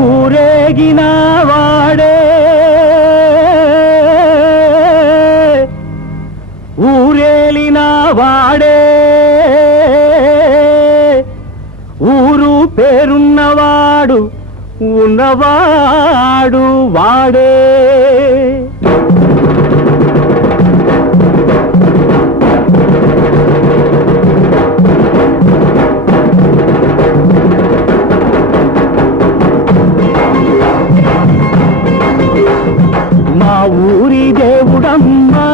ఊరేగిన వాడే ఊరేలిన వాడే ఊరు పేరున్నవాడు ఉన్నవాడు వాడే. మా ఊరి దేవుడమ్మా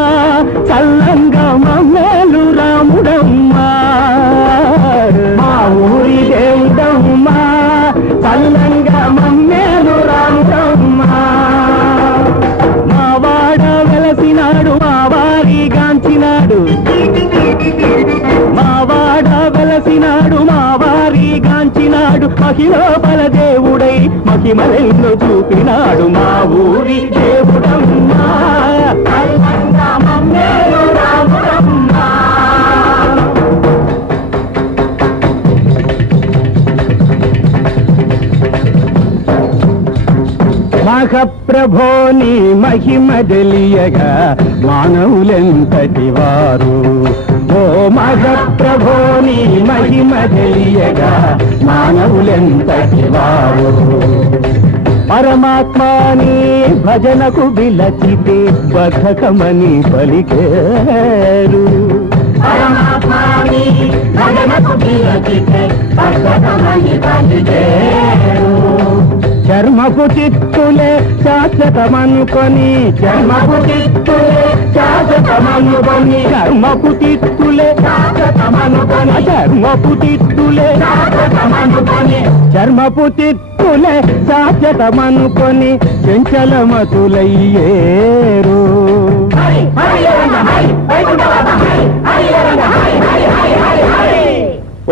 చల్లంగా మమ్మేలు రాముడమ్మా. మా ఊరి దేవుడమ్మా చల్లంగా మమ్మేలు రాముడమ్మా. మా వాడ వెలసినాడు మా వారి గాంచినాడు. మా వాడ వెలసినాడు మా వారి గాంచినాడు. మహిళోపల దేవుడై మహిమలెన్నో చూపినాడు. మా ఊరి దేవుడమ్మా చల్లంగా మమ్మేలు రాముడమ్మా. మహప్రభో నీ మహిమ తెలియగా మానవులెంతటి వారు. ఓ మహప్రభో నీ మహిమ తెలియగా మానవులెంతటి వారు. పరమాత్మాని భజనకు విలచితే బద్ధకమని పలికేరు. పరమాత్మాని భజనకు విలచితే బద్ధకమని పలికేరు. చర్మపు చిత్తులే శాశ్వతమనుకొని చర్మపు చిత్తులే శాశ్వతమనుకొని చర్మపు చిత్తులే శాశ్వతమనుకొని చర్మపు చిత్తులే శాశ్వతమనుకొని చర్మపు చిత్తులే శాశ్వతమనుకొని చంచలమతులయ్యేరు.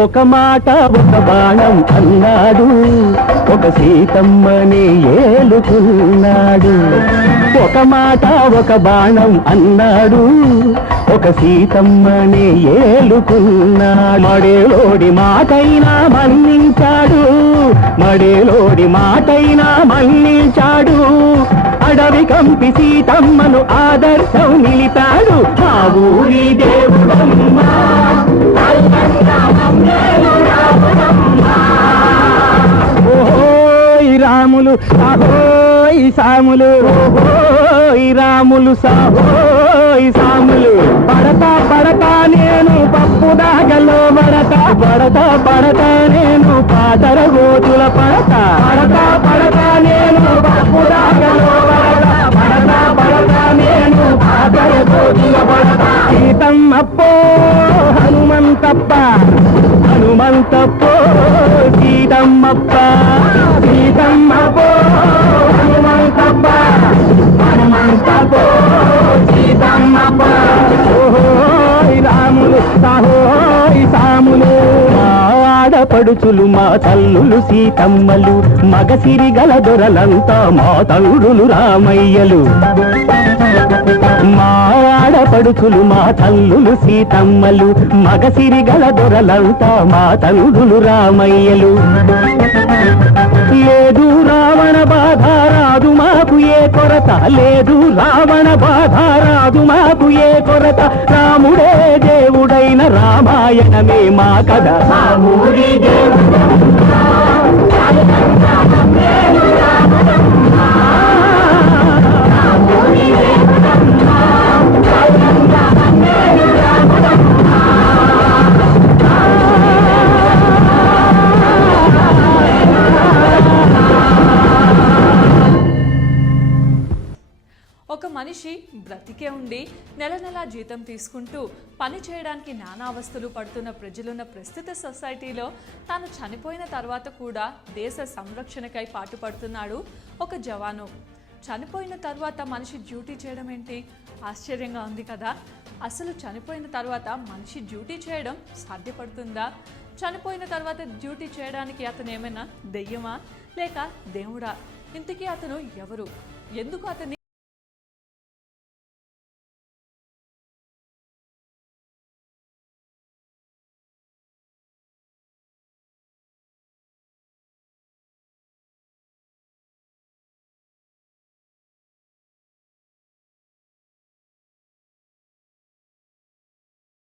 ఒక మాట ఒక బాణం అన్నాడు ఒక సీతమ్మని ఏలుకున్నాడు. ఒక మాట ఒక బాణం అన్నాడు ఒక సీతమ్మని ఏలుకున్నాడు. మడేలోడి మాటైనా మన్నించాడు. మడేలోడి మాటైనా మన్నించాడు. అడవి కంపి సీతమ్మను ఆదర్శం నిలిపాడు. మా ఊరి దేవుడమ్మా ఓహోయ్ రాములు సాహోయ్ సాములు. ఓహోయ్ రాములు సాహోయ్ సాములు. పడతా పడతా నేను పప్పు దాగలో పడతా. పడతా పడతా నేను పాతర గోతుల పడతా. పడతా పడతా నేను పప్పు దాగలో పడతా. పడతా పడతా నేను పాతర గోతుల పడతా. సీతమ్మప్పో హనుమంతప్ప హనుమంతప్పో సీతమ్మప్ప. సీతమ్మప్పో హనుమంతప్ప హనుమంతప్పో సీతమ్మప్ప. ఓహోయ్ రాములు సాహోయ్ సాములు. ఆడపడుచులు మా తల్లులు సీతమ్మలు. మగసిరి గల దొరలంతా మా తల్లులు రామయ్యలు. మా ఆడపడుచులు మా తల్లులు సీతమ్మలు. మగసిరి గల దొరలంతా మా తల్లులు రామయ్యలు. లేదు రావణ బాధ రాదు మాకు ఏ కొరత. లేదు రావణ బాధ రాదు మాకు ఏ కొరత. రాముడే దేవుడైన రామాయణమే మా కథ. మా ఊరి దేవుడమ్మా ఒక మనిషి బ్రతికే ఉండి నెల నెలా జీతం తీసుకుంటూ పని చేయడానికి నానా అవస్థలు పడుతున్న ప్రజలున్న ప్రస్తుత సొసైటీలో తాను చనిపోయిన తర్వాత కూడా దేశ సంరక్షణకై పాటుపడుతున్నాడు ఒక జవాను. చనిపోయిన తర్వాత మనిషి డ్యూటీ చేయడం ఏంటి? ఆశ్చర్యంగా ఉంది కదా. అసలు చనిపోయిన తర్వాత మనిషి డ్యూటీ చేయడం సాధ్యపడుతుందా? చనిపోయిన తర్వాత డ్యూటీ చేయడానికి అతను ఏమైనా దెయ్యమా లేక దేవుడా? ఇంతకీ అతను ఎవరు? ఎందుకు అతన్ని